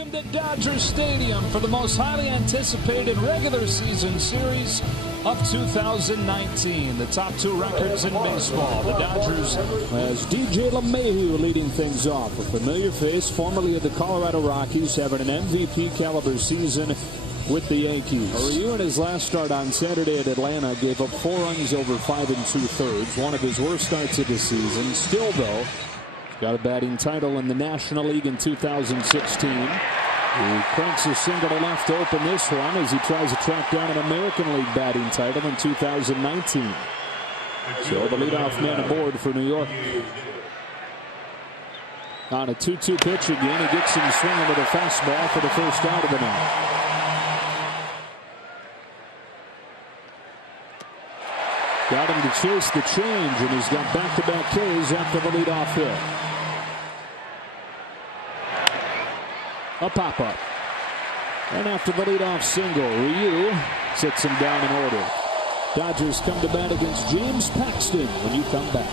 Welcome to Dodger Stadium for the most highly anticipated regular season series of 2019. The top two records in baseball. The Dodgers as DJ LeMahieu leading things off. A familiar face, formerly of the Colorado Rockies, having an MVP caliber season with the Yankees. Ryu in his last start on Saturday at Atlanta gave up 4 runs over 5 2/3. One of his worst starts of the season. Still, though, got a batting title in the National League in 2016. He cranks a single to left to open this one as he tries to track down an American League batting title in 2019. So the leadoff man aboard for New York. On a 2-2 pitch again, he gets him swinging with a fastball for the first out of the night. Got him to chase the change, and he's got back-to-back Ks after the leadoff hit. A pop-up. And after the leadoff single, Ryu sits him down in order. Dodgers come to bat against James Paxton when you come back.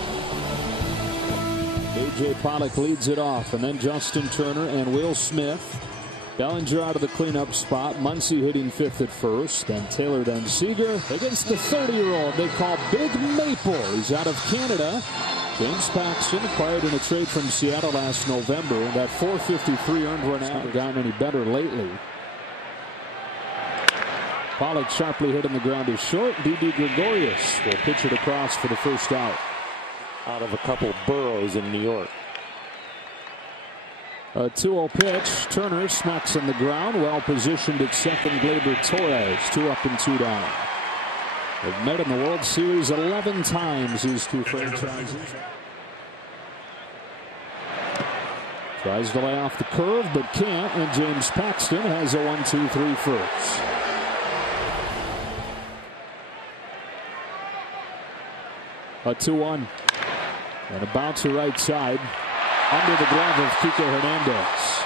A.J. Pollock leads it off, and then Justin Turner and Will Smith. Bellinger out of the cleanup spot. Muncy hitting 5th at first. Then Taylor, then Seager against the 30-year-old they call Big Maple. He's out of Canada. James Paxton acquired in a trade from Seattle last November. That .453 earned run out. Hasn't gotten any better lately. Pollock sharply hitting the ground is short. Didi Gregorius will pitch it across for the first out. Out of a couple burrows in New York. A 2-0 pitch. Turner smacks on the ground. Well positioned at second. Gleyber Torres 2 up and 2 down. They've met in the World Series 11 times, these two franchises. Tries to lay off the curve, but can't. And James Paxton has a 1-2-3 first. A 2-1. And a bouncer right side. Under the glove of Kike Hernandez.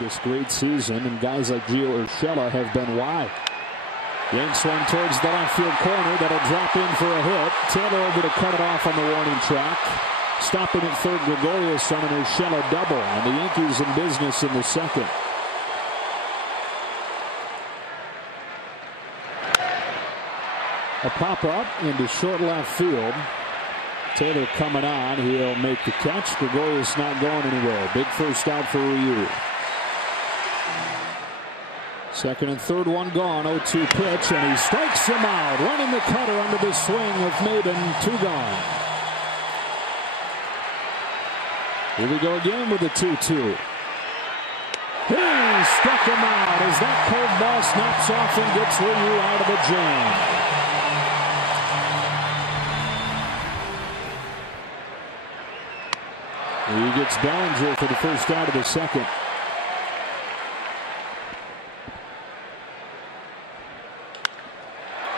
This great season, and guys like Gio Urshela have been wide. Yanks one towards the left field corner. That'll drop in for a hit. Taylor over to cut it off on the warning track. Stopping at third, Gregorius on an Urshela double. And the Yankees in business in the second. A pop-up into short left field. Taylor coming on. He'll make the catch. Gregorius not going anywhere. Big first out for Ryu. Second and third one gone. 0-2 pitch, and he strikes him out. Running the cutter under the swing of Maben. 2 gone. Here we go again with the 2-2. He struck him out as that curveball snaps off and gets Ryu out of the jam. He gets Bellinger for the first out of the second.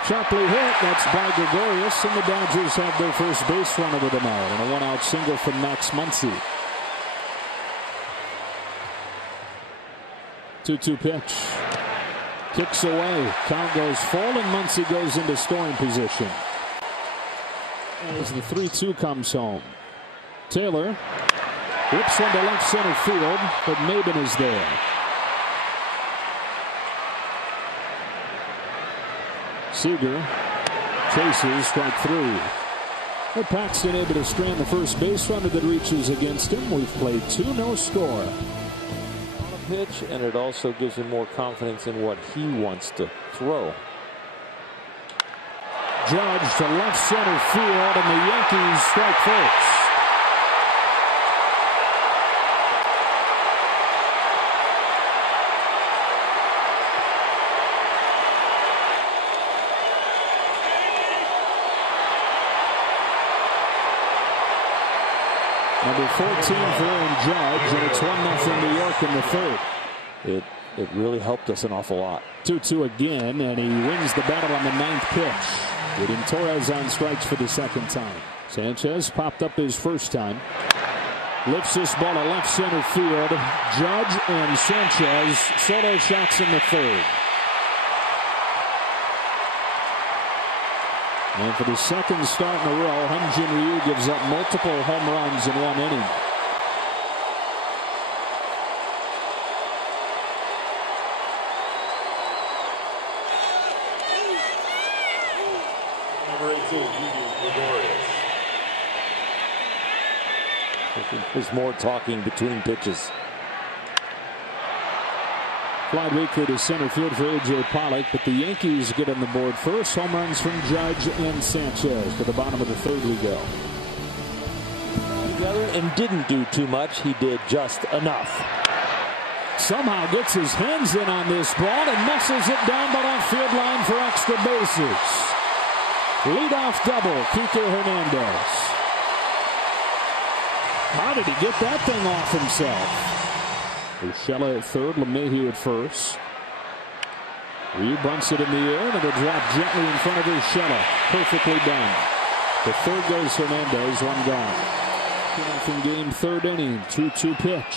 Sharply hit. That's by Gregorius, and the Dodgers have their first base runner of the night, and a 1-out single from Max Muncy. 2-2 pitch. Kicks away. Count goes full, and Muncy goes into scoring position. As the 3-2 comes home. Taylor whips one to left center field, but Maben is there. Seager chases, strike 3. And Paxton able to strand the first base runner that reaches against him. We've played 2, no score. On a pitch, and it also gives him more confidence in what he wants to throw. Judge to left center field, and the Yankees strike first. Number 14 for Aaron Judge, and it's 1-0 New York in the third. It really helped us an awful lot. 2-2 again, and he wins the battle on the 9th pitch. Getting Torres on strikes for the second time. Sanchez popped up his first time. Lifts this ball to left center field. Judge and Sanchez solo shots in the third. And for the second start in a row, Hyun-Jin Ryu gives up multiple home runs in one inning. There's more talking between pitches. Fly weekly to center field for A.J. Pollock, but the Yankees get on the board first. Home runs from Judge and Sanchez. To the bottom of the third we go. Together and didn't do too much. He did just enough. Somehow gets his hands in on this ball and muscles it down the left field line for extra bases. Leadoff double, Kike Hernandez. How did he get that thing off himself? Urshela at third, LeMahieu at first. Ryu bunts it in the air, and it'll drop gently in front of Urshela. Perfectly done. The third goes Hernandez, one gone. 2-0 game, third inning, 2-2 pitch.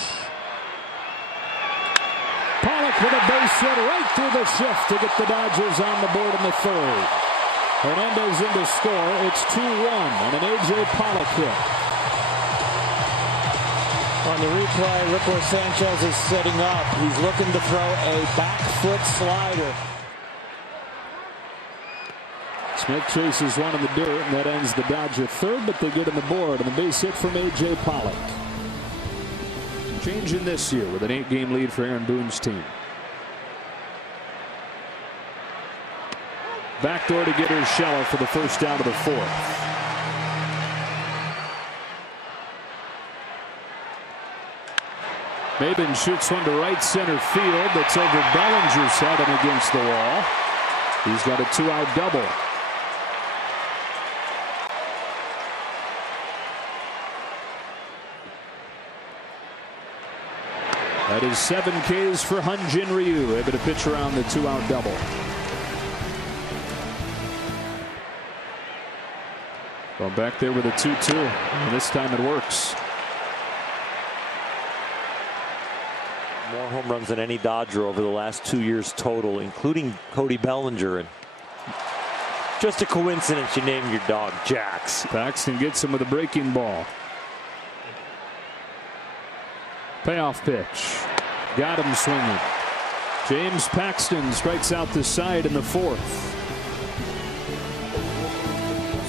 Pollock with a base hit right through the shift to get the Dodgers on the board in the third. Hernandez in to score. It's 2-1 and an A.J. Pollock hit. On the replay, look where Sanchez is setting up. He's looking to throw a back foot slider. Smith chases one in the dirt, and that ends the Dodger third, but they get on the board, and the base hit from A.J. Pollock. Changing this year with an 8-game lead for Aaron Boone's team. Backdoor to get Urshela for the first out of the fourth. Maben shoots one to right center field. That's over Bellinger's head and against the wall. He's got a 2-out double. That is 7 Ks for Hyun-Jin Ryu, able to pitch around the 2-out double. Going back there with a 2-2, and this time it works. More home runs than any Dodger over the last 2 years total, including Cody Bellinger. And just a coincidence you named your dog Jax. Paxton gets him with a breaking ball. Payoff pitch. Got him swinging. James Paxton strikes out the side in the fourth.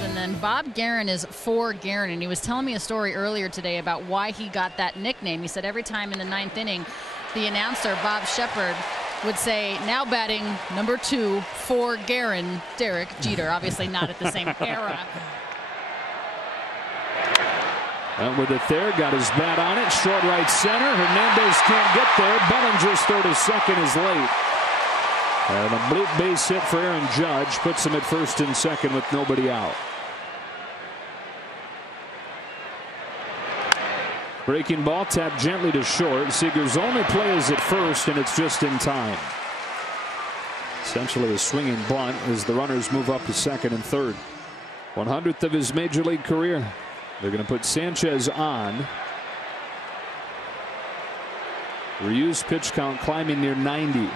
And then Bob Guerin is for Guerin, and he was telling me a story earlier today about why he got that nickname. He said every time in the 9th inning, the announcer, Bob Shepard, would say, now batting number 2 for Guerin, Derek Jeter. Obviously not at the same era. And with it there, got his bat on it, short right center. Hernandez can't get there. Bellinger's throw to second is late. And a bleep base hit for Aaron Judge puts him at first and second with nobody out. Breaking ball tapped gently to short. Seager's only play is at first, and it's just in time. Essentially a swinging bunt as the runners move up to second and third. 100th of his major league career. They're going to put Sanchez on. Ryu's pitch count climbing near 90.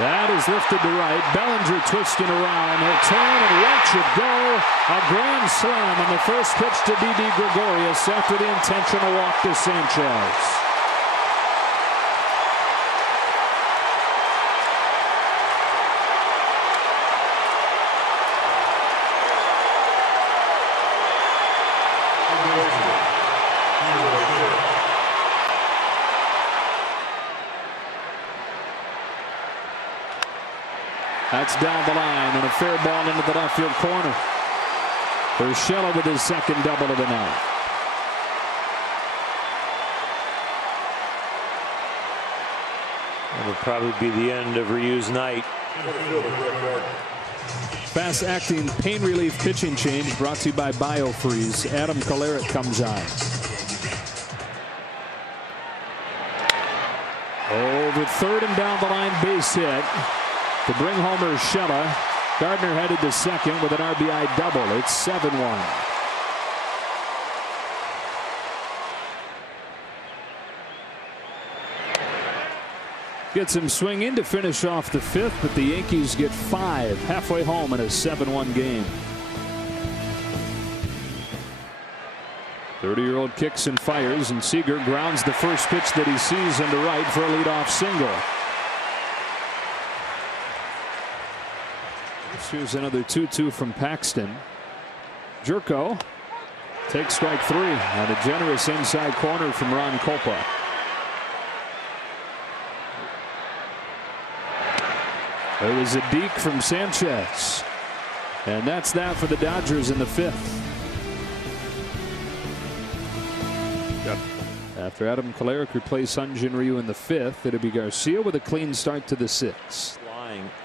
That is lifted to right. Bellinger twisting around. He'll turn and watch it go. A grand slam on the first pitch to Didi Gregorius after the intentional walk to Sanchez. That's down the line and a fair ball into the left field corner. Urshela with his second double of the night. That'll probably be the end of Ryu's night. Fast acting pain relief pitching change brought to you by BioFreeze. Adam Kolarek comes on. Over third and down the line, base hit to bring home Urshela. Gardner headed to second with an RBI double. It's 7-1. Gets him swinging to finish off the fifth, but the Yankees get 5 halfway home in a 7-1 game. 30-year-old kicks and fires, and Seager grounds the first pitch that he sees into right for a leadoff single. Here's another 2-2 from Paxton. Jerko takes strike 3 on a generous inside corner from Ron Kopa. It was a deke from Sanchez, and that's that for the Dodgers in the 5th. After Adam Kolarek replaced Hyun-Jin Ryu in the 5th, it'll be Garcia with a clean start to the 6th.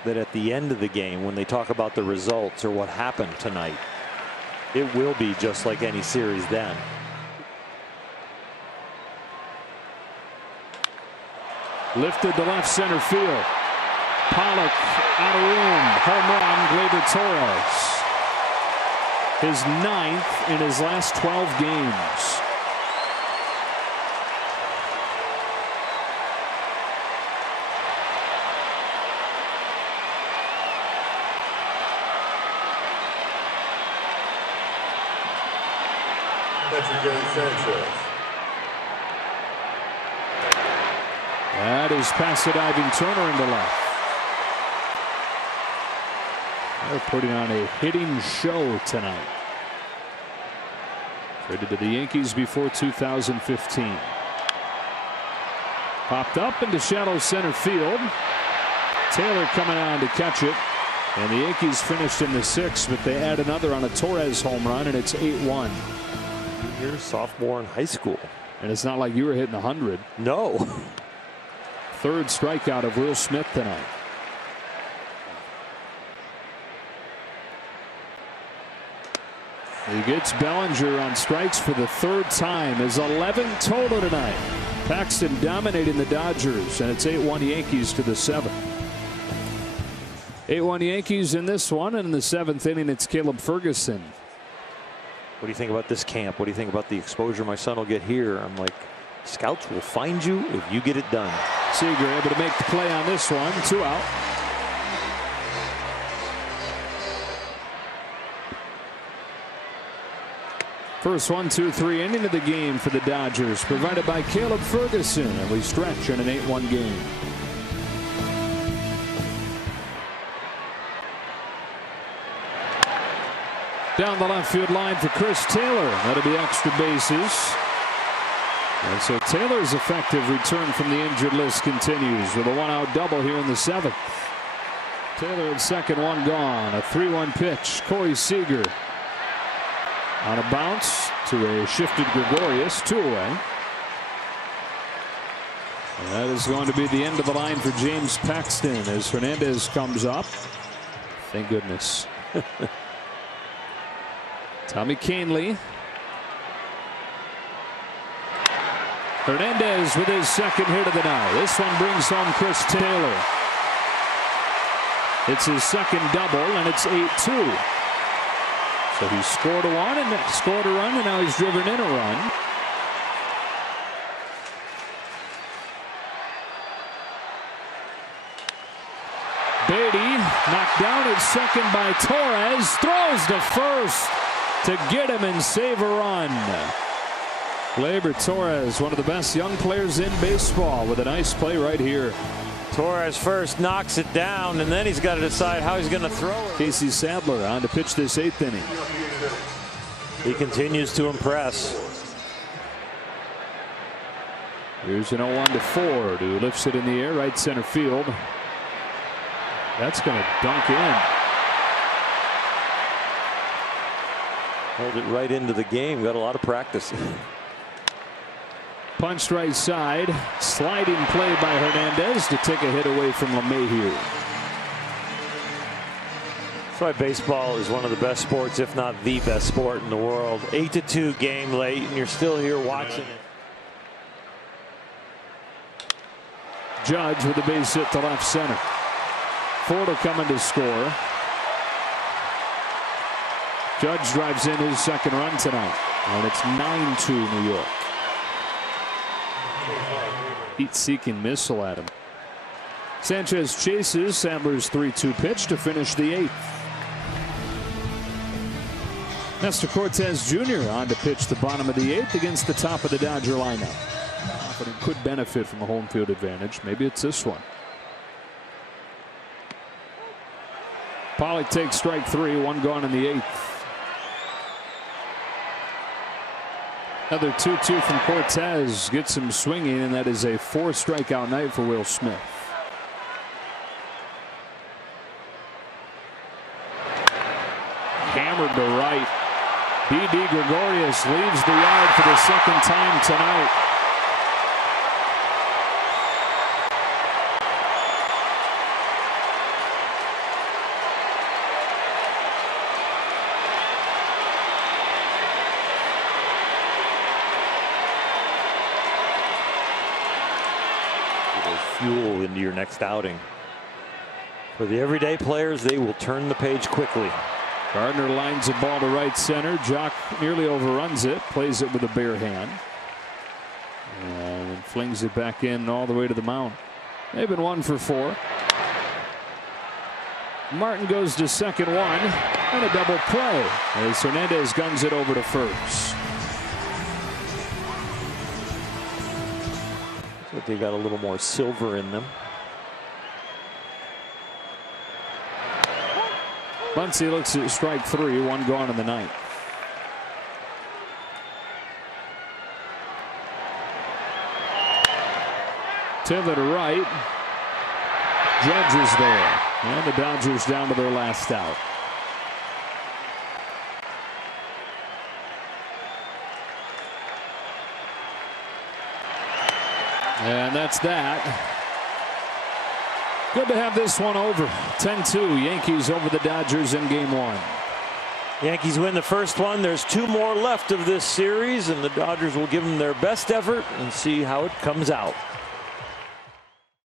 That at the end of the game, when they talk about the results or what happened tonight, it will be just like any series then. Lifted to left center field. Pollock out of room. Home run, Gleyber Torres. His 9th in his last 12 games. That is past the diving Turner into left. They're putting on a hitting show tonight. Traded to the Yankees before 2015. Popped up into shallow center field. Taylor coming on to catch it. And the Yankees finished in the 6th, but they add another on a Torres home run, and it's 8-1. You're a sophomore in high school. And it's not like you were hitting 100. No. 3rd strikeout of Will Smith tonight. He gets Bellinger on strikes for the 3rd time. His 11th total tonight. Paxton dominating the Dodgers, and it's 8-1 Yankees to the 7th. 8-1 Yankees in this one, and in the 7th inning it's Caleb Ferguson. What do you think about this camp? What do you think about the exposure my son will get here? I'm like, scouts will find you if you get it done. Seager able to make the play on this one. 2 out. First 1-2-3 inning of the game for the Dodgers, provided by Caleb Ferguson, and we stretch in an 8-1 game. Down the left field line for Chris Taylor. That'll be extra bases. And so Taylor's effective return from the injured list continues with a 1-out double here in the 7th. Taylor at second, 1 gone. A 3-1 pitch. Corey Seager on a bounce to a shifted Gregorius, 2 away. And that is going to be the end of the line for James Paxton as Hernandez comes up. Thank goodness. Tommy Kahnle. Hernandez with his 2nd hit of the night. This one brings home Chris Taylor. It's his 2nd double, and it's 8-2. So he scored a run and now he's driven in a run. Beatty knocked down at second by Torres. Throws to first to get him and save a run. Gleyber Torres, one of the best young players in baseball, with a nice play right here. Torres first knocks it down, and then he's got to decide how he's going to throw it. Casey Sadler on to pitch this 8th inning. He continues to impress. Here's an 0-1 to Ford, who lifts it in the air right center field. That's going to dunk in. Hold it right into the game. Got a lot of practice. Punched right side. Sliding play by Hernandez to take a hit away from LeMahieu. That's why baseball is one of the best sports, if not the best sport in the world. 8-2 game late, and you're still here watching it. Judge with a base hit to left center. Ford will come in to score. Judge drives in his 2nd run tonight, and it's 9-2 New York. Heat-seeking missile at him. Sanchez chases Sadler's 3-2 pitch to finish the 8th. Nestor Cortes Jr. on to pitch the bottom of the 8th against the top of the Dodger lineup. But he could benefit from a home field advantage. Maybe it's this one. Pollock takes strike 3, 1 gone in the 8th. Another 2-2 from Cortes gets him swinging, and that is a 4-strikeout night for Will Smith. Hammered to right. B.D. Gregorius leaves the yard for the second time tonight. Fuel into your next outing. For the everyday players, they will turn the page quickly. Gardner lines a ball to right center. Jock nearly overruns it, plays it with a bare hand, and flings it back in all the way to the mound. They've been 1 for 4. Martin goes to second, 1, and a double play as Hernandez guns it over to first. But they got a little more silver in them. Muncy looks at strike 3, 1 gone in the 9th. To the right. Judge is there. And the Dodgers down to their last out. And that's that. Good to have this one over. 10-2 Yankees over the Dodgers in game 1. Yankees win the first one. There's 2 more left of this series, and the Dodgers will give them their best effort and see how it comes out.